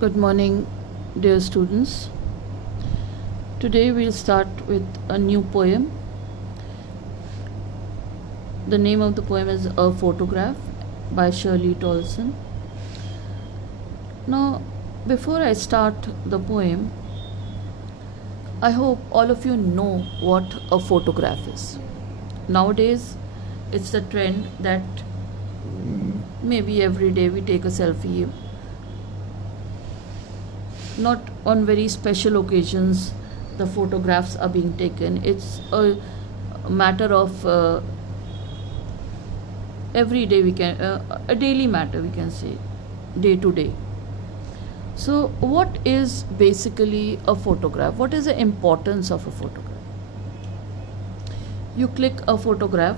Good morning, dear students. Today we'll start with a new poem. The name of the poem is A Photograph by Shirley Tolson. Now, before I start the poem, I hope all of you know what a photograph is. Nowadays, it's the trend that maybe every day we take a selfie. Not on very special occasions the photographs are being taken. It's a matter of every day, a daily matter, we can say, day to day. So what is basically a photograph? What is the importance of a photograph? You click a photograph.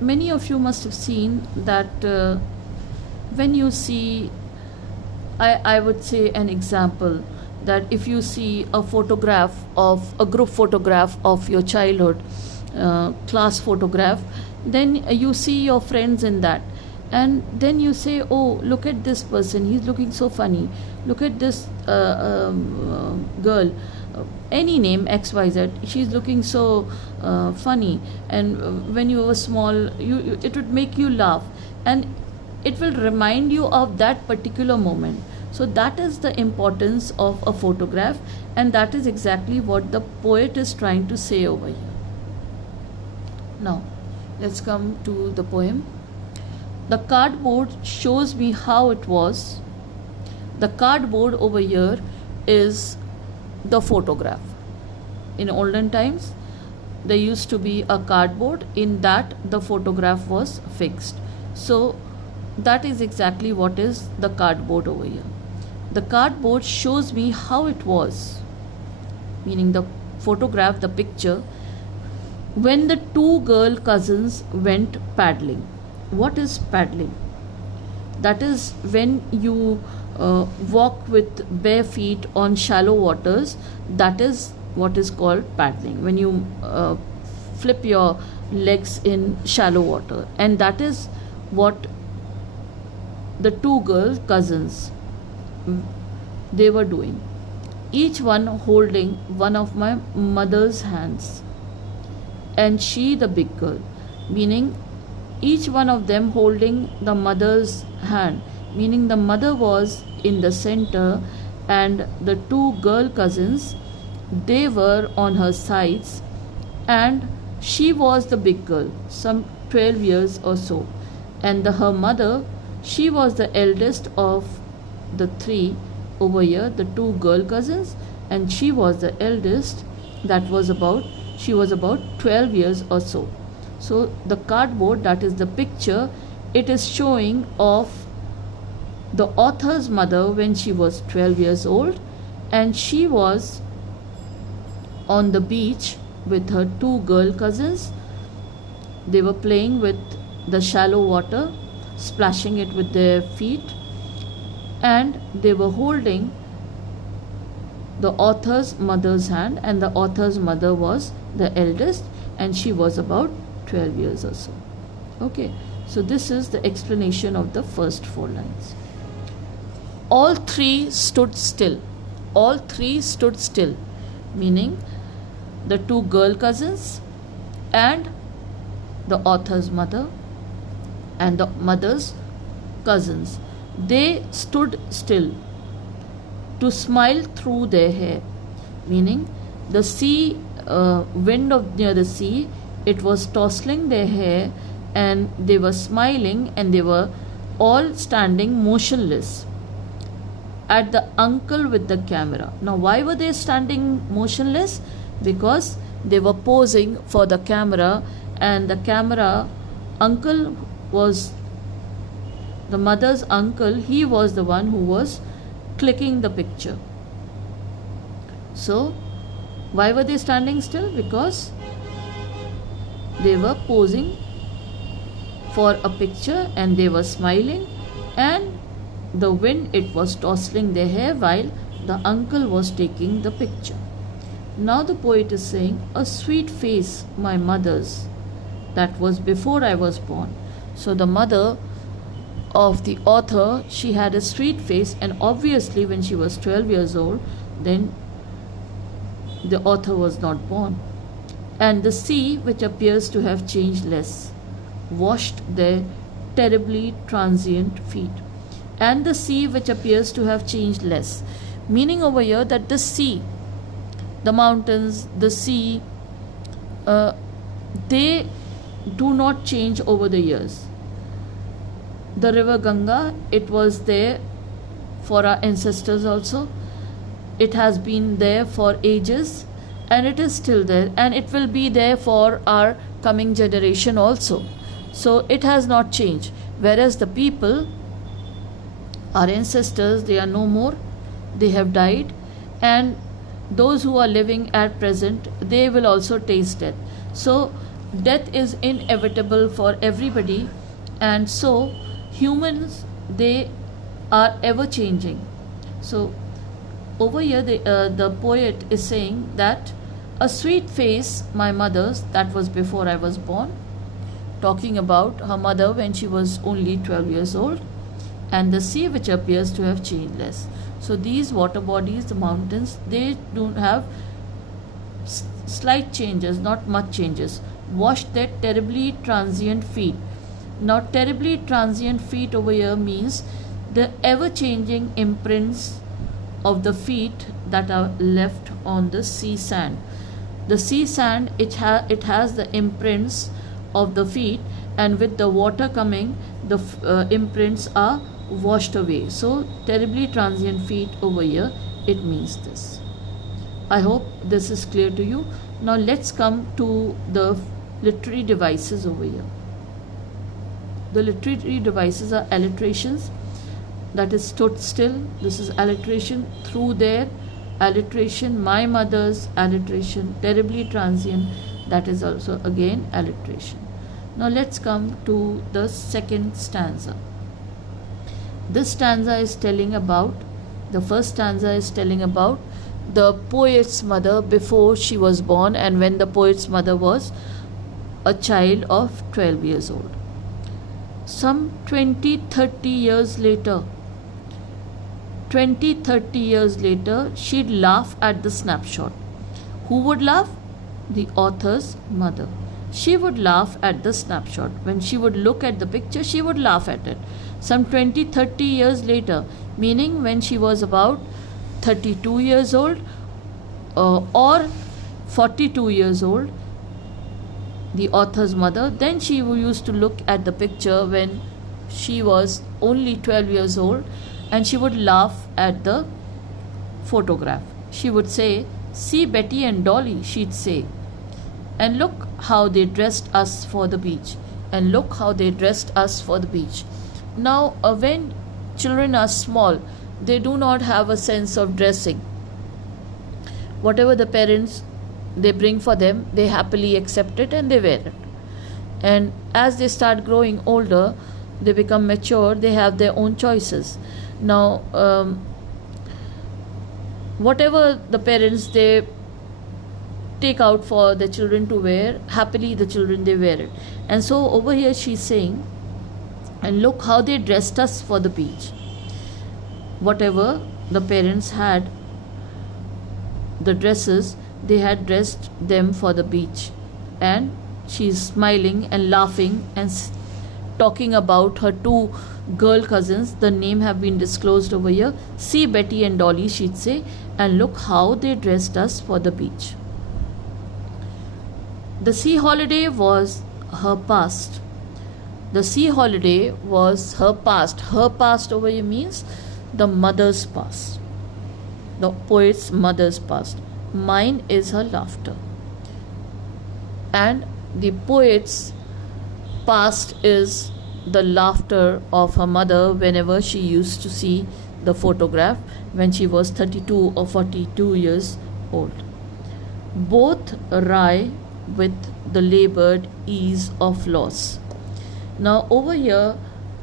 Many of you must have seen that when you see, I would say an example, that if you see a photograph of a group photograph of your childhood, class photograph, then you see your friends in that, and then you say, oh, look at this person, he's looking so funny, look at this girl, any name XYZ, she's looking so funny. And when you were small, it would make you laugh, and it will remind you of that particular moment. So that is the importance of a photograph, and that is exactly what the poet is trying to say over here. Now, let's come to the poem. The cardboard shows me how it was. The cardboard over here is the photograph. In olden times, there used to be a cardboard, in that the photograph was fixed. So that is exactly what is the cardboard over here. The cardboard shows me how it was, meaning the photograph, the picture, when the two girl cousins went paddling. What is paddling? That is when you walk with bare feet on shallow waters. That is what is called paddling, when you flip your legs in shallow water. And that is what the two girl cousins, they were doing, each one holding one of my mother's hands, and she the big girl, meaning each one of them holding the mother's hand, meaning the mother was in the center and the two girl cousins, they were on her sides, and she was the big girl, some 12 years or so, and her mother, she was the eldest of the three over here, the two girl cousins, and she was the eldest, she was about 12 years or so. So the cardboard, that is the picture, it is showing of the author's mother when she was 12 years old, and she was on the beach with her two girl cousins. They were playing with the shallow water, splashing it with their feet, and they were holding the author's mother's hand, and the author's mother was the eldest, and she was about 12 years or so. Okay, so this is the explanation of the first four lines. All three stood still. All three stood still, meaning the two girl cousins and the author's mother and the mother's cousins. They stood still to smile through their hair, meaning the sea, wind of near the sea, it was tossing their hair, and they were smiling, and they were all standing motionless at the uncle with the camera. Now, why were they standing motionless? Because they were posing for the camera, and the camera uncle was the mother's uncle, he was the one who was clicking the picture. So why were they standing still? Because they were posing for a picture, and they were smiling, and the wind, it was tossing their hair while the uncle was taking the picture. Now the poet is saying, a sweet face, my mother's, that was before I was born. So the mother of the author, she had a sweet face, and obviously, when she was 12 years old, then the author was not born. And the sea, which appears to have changed less, washed their terribly transient feet. And the sea, which appears to have changed less, meaning over here that the sea, the mountains, the sea, they do not change over the years. The river Ganga, it was there for our ancestors also. It has been there for ages, and it is still there, and it will be there for our coming generation also. So it has not changed. Whereas the people, our ancestors, they are no more, they have died, and those who are living at present, they will also taste death. So death is inevitable for everybody, and so humans, they are ever changing. So over here the poet is saying that a sweet face, my mother's, that was before I was born, talking about her mother when she was only 12 years old, and the sea, which appears to have changed less. So these water bodies, the mountains, they don't have slight changes, not much changes, washed their terribly transient feet. Now terribly transient feet over here means the ever changing imprints of the feet that are left on the sea sand. The sea sand, it has the imprints of the feet, and with the water coming, the imprints are washed away. So terribly transient feet over here, it means this. I hope this is clear to you. Now let's come to the literary devices over here. The literary devices are alliterations, that is stood still, this is alliteration, through there, alliteration, my mother's, alliteration, terribly transient, that is also again alliteration. Now let's come to the second stanza. This stanza is telling about, the first stanza is telling about the poet's mother before she was born, and when the poet's mother was a child of 12 years old. Some 20-30 years later, 20-30 years later, she'd laugh at the snapshot. Who would laugh? The author's mother. She would laugh at the snapshot. When she would look at the picture, she would laugh at it. Some 20-30 years later, meaning when she was about 32 years old or 42 years old, the author's mother, then she used to look at the picture when she was only 12 years old, and she would laugh at the photograph. She would say, "See Betty and Dolly," she'd say, "and look how they dressed us for the beach, and look how they dressed us for the beach." Now, when children are small, they do not have a sense of dressing. Whatever the parents they bring for them, they happily accept it and they wear it. And as they start growing older, they become mature, they have their own choices. Now, whatever the parents they take out for the children to wear, happily the children they wear it. And so over here she's saying, "And look how they dressed us for the beach." Whatever the parents had, the dresses, they had dressed them for the beach. And she's smiling and laughing and talking about her two girl cousins. The name have been disclosed over here. "See Betty and Dolly," she'd say, "and look how they dressed us for the beach." The sea holiday was her past. The sea holiday was her past. Her past over here means the mother's past. The poet's mother's past. Mine is her laughter. And the poet's past is the laughter of her mother whenever she used to see the photograph when she was 32 or 42 years old. Both wry with the labored ease of loss. Now over here,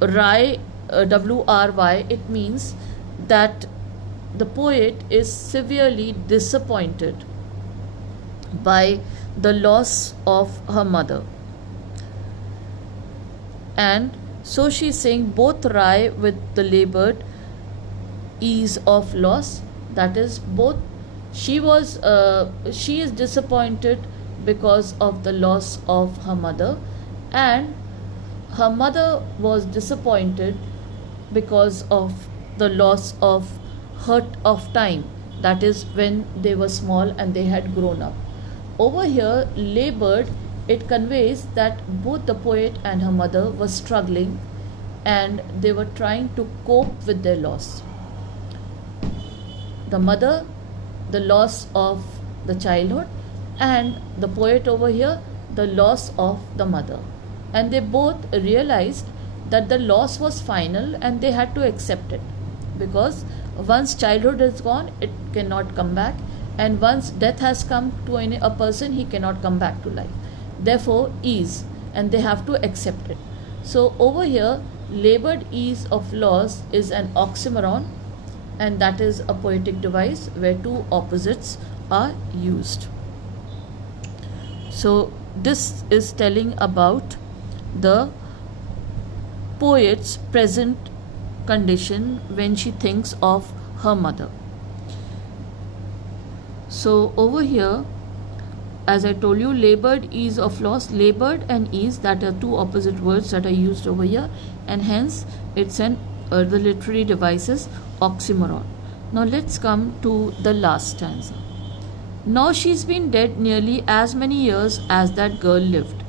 wry, W-R-Y, it means that the poet is severely disappointed by the loss of her mother, and So she's saying both rye with the labored ease of loss. That is, both she is disappointed because of the loss of her mother, and her mother was disappointed because of the loss of hurt of time, that is when they were small and they had grown up. Over here, labored, it conveys that both the poet and her mother were struggling and they were trying to cope with their loss. The mother, the loss of the childhood, and the poet over here, the loss of the mother. And they both realized that the loss was final and they had to accept it, because once childhood is gone, it cannot come back, and once death has come to a person, he cannot come back to life. Therefore, ease, and they have to accept it. So over here, labored ease of loss is an oxymoron, and that is a poetic device where two opposites are used. So this is telling about the poet's present condition when she thinks of her mother. So over here, as I told you, labored ease of loss, labored and ease, that are two opposite words that are used over here, and hence it's the literary devices oxymoron. Now let's come to the last stanza. Now she's been dead nearly as many years as that girl lived.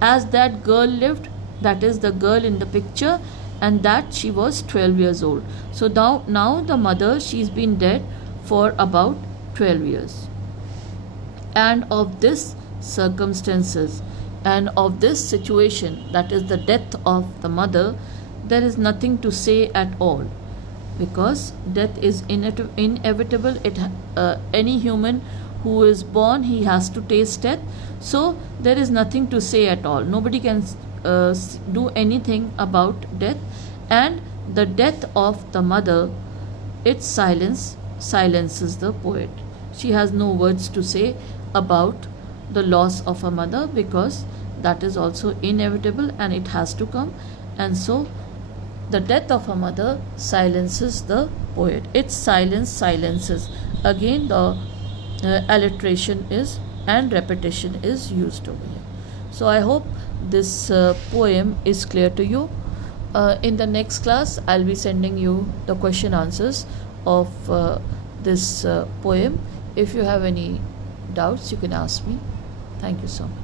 As that girl lived, that is the girl in the picture, and that she was 12 years old. So now the mother, she's been dead for about 12 years. And of this circumstances and of this situation, that is the death of the mother, there is nothing to say at all, because death is inevitable. Any human who is born, he has to taste death. So there is nothing to say at all. Nobody can do anything about death. And the death of the mother, its silences the poet. She has no words to say about the loss of her mother, because that is also inevitable and it has to come. And so the death of her mother silences the poet. Its silence silences. Again, the alliteration is and repetition is used over here. So I hope this poem is clear to you. In the next class, I'll be sending you the question answers of this poem. If you have any doubts, you can ask me. Thank you so much.